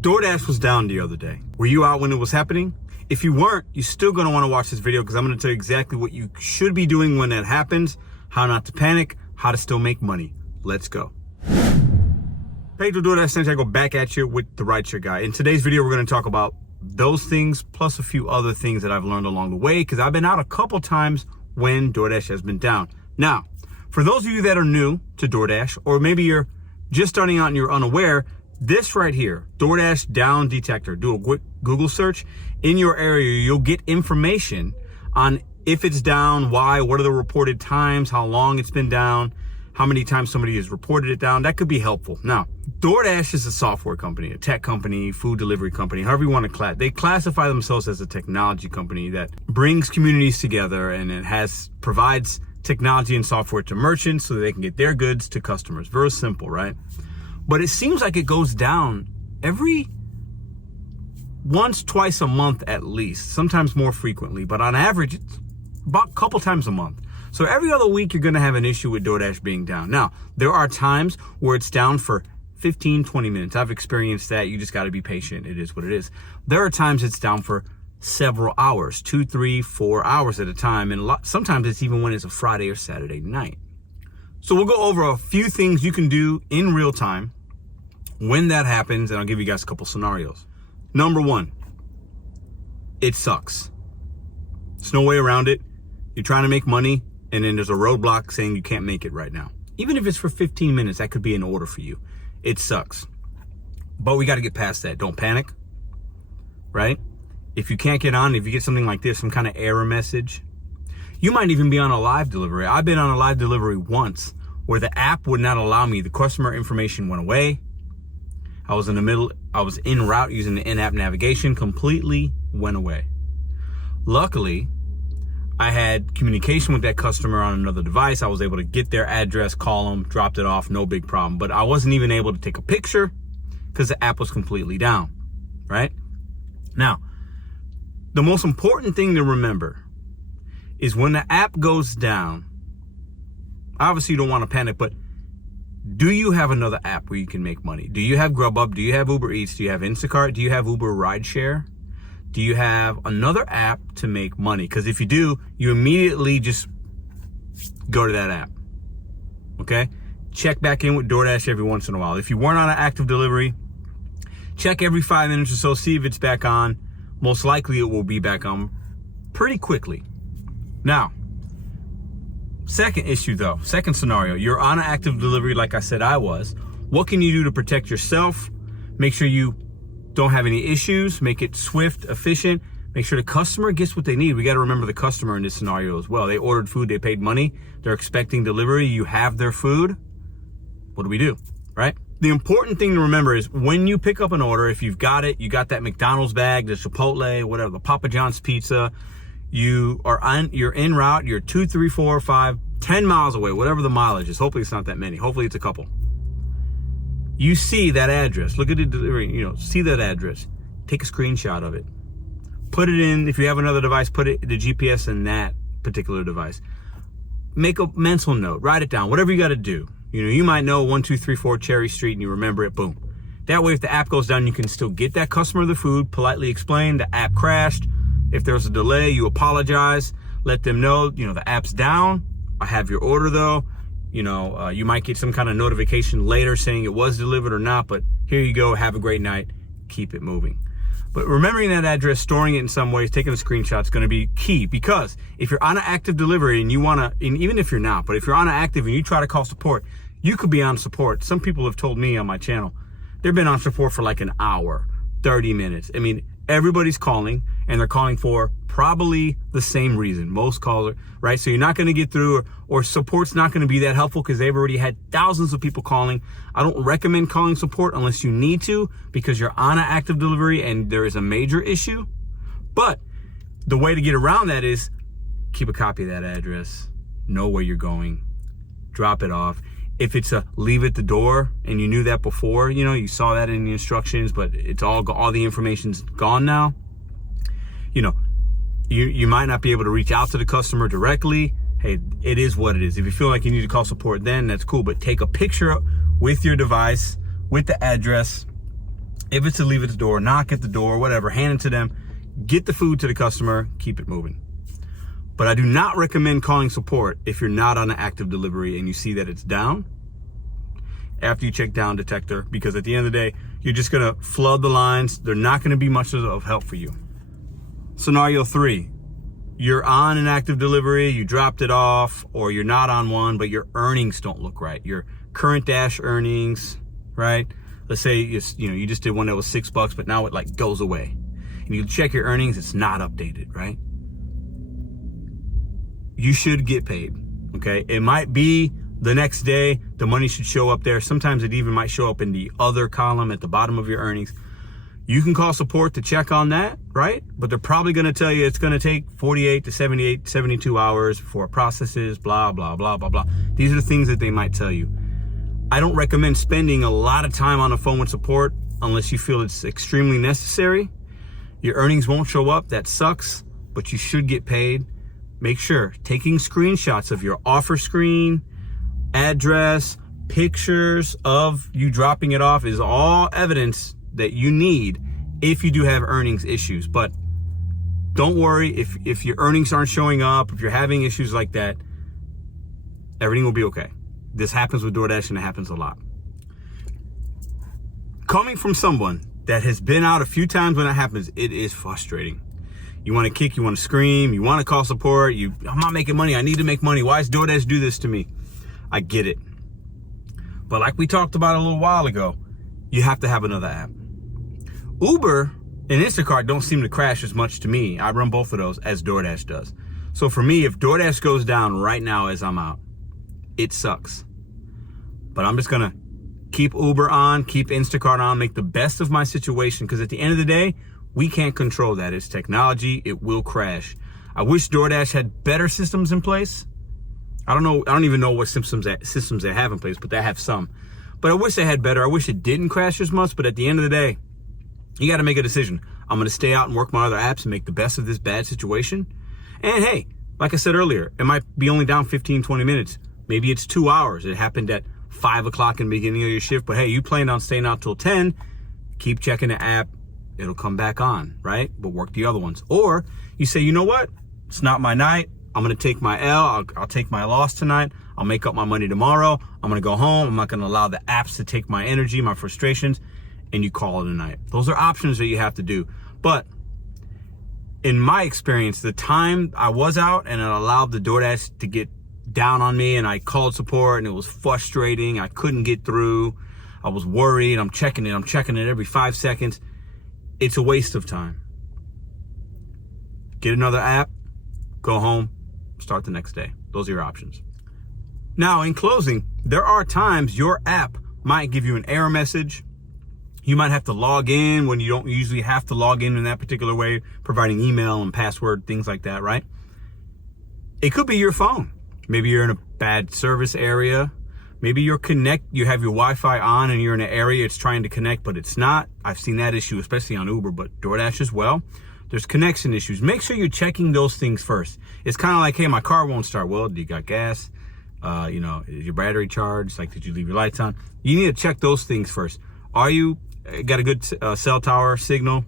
DoorDash was down the other day. Were you out when it was happening? If you weren't, you're still going to want to watch this video because I'm going to tell you exactly what you should be doing when that happens, how not to panic, how to still make money. Let's go. Pedro, Doordash, Santiago, back at you with the RideShare Guy. In today's video, we're going to talk about those things plus a few other things that I've learned along the way because I've been out a couple times when DoorDash has been down. Now, for those of you that are new to DoorDash, or maybe you're just starting out and you're unaware, this right here, DoorDash down detector, do a quick Google search. In your area, you'll get information on if it's down, why, what are the reported times, how long it's been down, how many times somebody has reported it down. That could be helpful. Now, DoorDash is a software company, a tech company, food delivery company, however you want to they classify themselves as a technology company that brings communities together and it provides technology and software to merchants so that they can get their goods to customers. Very simple, right? But it seems like it goes down once, twice a month at least, sometimes more frequently, but on average, it's about a couple times a month. So every other week, you're going to have an issue with DoorDash being down. Now, there are times where it's down for 15, 20 minutes. I've experienced that. You just got to be patient. It is what it is. There are times it's down for several hours, 2, 3, 4 hours at a time. And sometimes it's even when it's a Friday or Saturday night. So we'll go over a few things you can do in real time when that happens. And I'll give you guys a couple scenarios. Number one, it sucks. There's no way around it. You're trying to make money, and then there's a roadblock saying you can't make it right now. Even if it's for 15 minutes, that could be an order for you. It sucks. But we got to get past that. Don't panic, right? If you can't get on, if you get something like this, some kind of error message, you might even be on a live delivery. I've been on a live delivery once where the app would not allow me. The customer information went away. I was en route using the in-app navigation, completely went away. Luckily, I had communication with that customer on another device. I was able to get their address, call them, dropped it off, no big problem. But I wasn't even able to take a picture because the app was completely down, right? Now, the most important thing to remember is when the app goes down, obviously you don't want to panic, but do you have another app where you can make money? Do you have Grubhub? Do you have Uber Eats? Do you have Instacart? Do you have Uber RideShare? Do you have another app to make money? Because if you do, you immediately just go to that app, okay? Check back in with DoorDash every once in a while. If you weren't on an active delivery, check every 5 minutes or so, see if it's back on. Most likely it will be back on pretty quickly. Now, second issue though, second scenario, you're on an active delivery like I said I was. What can you do to protect yourself? Make sure you don't have any issues, make it swift, efficient, make sure the customer gets what they need. We got to remember the customer in this scenario as well. They ordered food, they paid money, they're expecting delivery, you have their food. What do? Right? The important thing to remember is when you pick up an order, if you've got it, you got that McDonald's bag, the Chipotle, whatever, the Papa John's pizza, you're en route, you're 2, 3, 4, 5, 10 miles away, whatever the mileage is. Hopefully it's not that many. Hopefully it's a couple. You see that address, look at the delivery, see that address, take a screenshot of it, put it in, if you have another device, put the GPS in that particular device. Make a mental note, write it down, whatever you got to do. You might know 1234 Cherry Street and you remember it, boom. That way, if the app goes down, you can still get that customer the food, politely explain the app crashed. If there's a delay, you apologize, let them know, the app's down. I have your order though. You might get some kind of notification later saying it was delivered or not, but here you go. Have a great night. Keep it moving. But remembering that address, storing it in some ways, taking a screenshot is going to be key because if you're on an active delivery and you want to, and even if you're not, but if you're on an active and you try to call support, you could be on support. Some people have told me on my channel, they've been on support for like an hour, 30 minutes. I mean, everybody's calling and they're calling for probably the same reason. Most callers, right? So you're not going to get through or support's not going to be that helpful because they've already had thousands of people calling. I don't recommend calling support unless you need to because you're on an active delivery and there is a major issue. But the way to get around that is keep a copy of that address, know where you're going, drop it off. If it's a leave at the door and you knew that before, you saw that in the instructions, but it's all the information's gone now. You might not be able to reach out to the customer directly. Hey, it is what it is. If you feel like you need to call support, then that's cool. But take a picture with your device, with the address, If it's to leave at the door, knock at the door, whatever, hand it to them, get the food to the customer, keep it moving. But I do not recommend calling support if you're not on an active delivery and you see that it's down after you check down detector, because at the end of the day, you're just gonna flood the lines. They're not gonna be much of help for you. Scenario 3, you're on an active delivery, you dropped it off, or you're not on one, but your earnings don't look right. Your current dash earnings, right? Let's say you just did one that was $6, but now it like goes away. And you check your earnings, it's not updated, right? You should get paid, okay? It might be the next day, the money should show up there. Sometimes it even might show up in the other column at the bottom of your earnings. You can call support to check on that, right? But they're probably gonna tell you it's gonna take 48 to 72 hours before it processes, blah, blah, blah, blah, blah. These are the things that they might tell you. I don't recommend spending a lot of time on the phone with support unless you feel it's extremely necessary. Your earnings won't show up, that sucks, but you should get paid. Make sure taking screenshots of your offer screen, address, pictures of you dropping it off is all evidence that you need if you do have earnings issues. But don't worry if your earnings aren't showing up, if you're having issues like that, everything will be okay. This happens with DoorDash and it happens a lot. Coming from someone that has been out a few times when it happens, it is frustrating. You want to kick, you want to scream, you want to call support, I'm not making money, I need to make money. Why does DoorDash do this to me? I get it. But like we talked about a little while ago, you have to have another app. Uber and Instacart don't seem to crash as much to me. I run both of those as DoorDash does. So for me, if DoorDash goes down right now as I'm out, it sucks. But I'm just gonna keep Uber on, keep Instacart on, make the best of my situation, because at the end of the day, we can't control that. It's technology, it will crash. I wish DoorDash had better systems in place. I don't even know what systems they have in place, but they have some. But I wish they had better. I wish it didn't crash as much, but at the end of the day, you gotta make a decision. I'm gonna stay out and work my other apps and make the best of this bad situation. And hey, like I said earlier, it might be only down 15, 20 minutes. Maybe it's 2 hours. It happened at 5 o'clock in the beginning of your shift, but hey, you planned on staying out till 10, keep checking the app. It'll come back on, right? But work the other ones. Or you say, you know what? It's not my night. I'm going to take my L. I'll take my loss tonight. I'll make up my money tomorrow. I'm going to go home. I'm not going to allow the apps to take my energy, my frustrations, and you call it a night. Those are options that you have to do. But in my experience, the time I was out and it allowed the DoorDash to get down on me and I called support and it was frustrating. I couldn't get through. I was worried. I'm checking it every 5 seconds. It's a waste of time. Get another app, go home, start the next day. Those are your options. Now, in closing, there are times your app might give you an error message. You might have to log in when you don't usually have to log in that particular way, providing email and password, things like that, right? It could be your phone. Maybe you're in a bad service area. Maybe you have your Wi-Fi on and you're in an area it's trying to connect, but it's not. I've seen that issue, especially on Uber, but DoorDash as well. There's connection issues. Make sure you're checking those things first. It's kind of like, hey, my car won't start. Well, do you got gas? Is your battery charged? Like, did you leave your lights on? You need to check those things first. Are you got a good cell tower signal?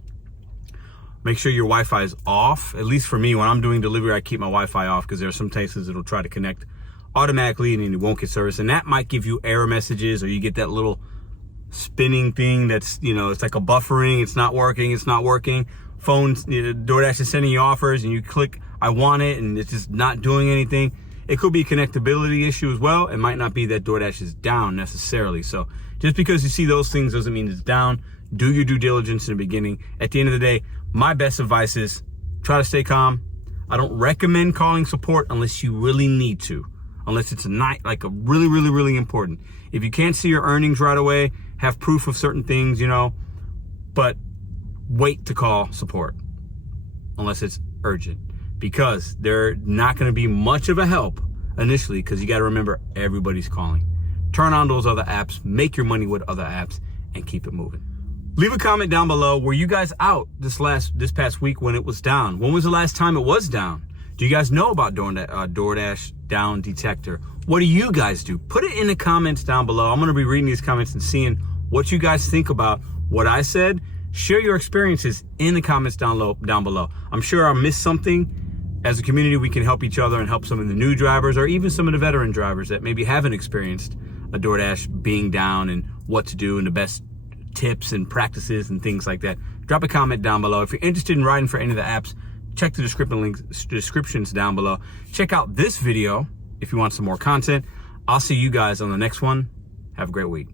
Make sure your Wi-Fi is off. At least for me, when I'm doing delivery, I keep my Wi-Fi off because there are some places it'll try to connect automatically and then it won't get service. And that might give you error messages, or you get that little spinning thing that's, it's like a buffering. It's not working. Phones, DoorDash is sending you offers and you click, I want it, and it's just not doing anything. It could be a connectability issue as well. It might not be that DoorDash is down necessarily. So just because you see those things doesn't mean it's down. Do your due diligence in the beginning. At the end of the day, my best advice is try to stay calm. I don't recommend calling support unless you really need to. Unless it's like a really, really, really important. If you can't see your earnings right away, have proof of certain things, but wait to call support unless it's urgent, because they're not going to be much of a help initially, because you got to remember everybody's calling. Turn on those other apps, make your money with other apps, and keep it moving. Leave a comment down below. Were you guys out this past week when it was down? When was the last time it was down? Do you guys know about DoorDash down detector? What do you guys do? Put it in the comments down below. I'm going to be reading these comments and seeing what you guys think about what I said, share your experiences in the comments down below. I'm sure I missed something. As a community, we can help each other and help some of the new drivers or even some of the veteran drivers that maybe haven't experienced a DoorDash being down and what to do and the best tips and practices and things like that. Drop a comment down below. If you're interested in riding for any of the apps, check the descriptions down below. Check out this video if you want some more content. I'll see you guys on the next one. Have a great week.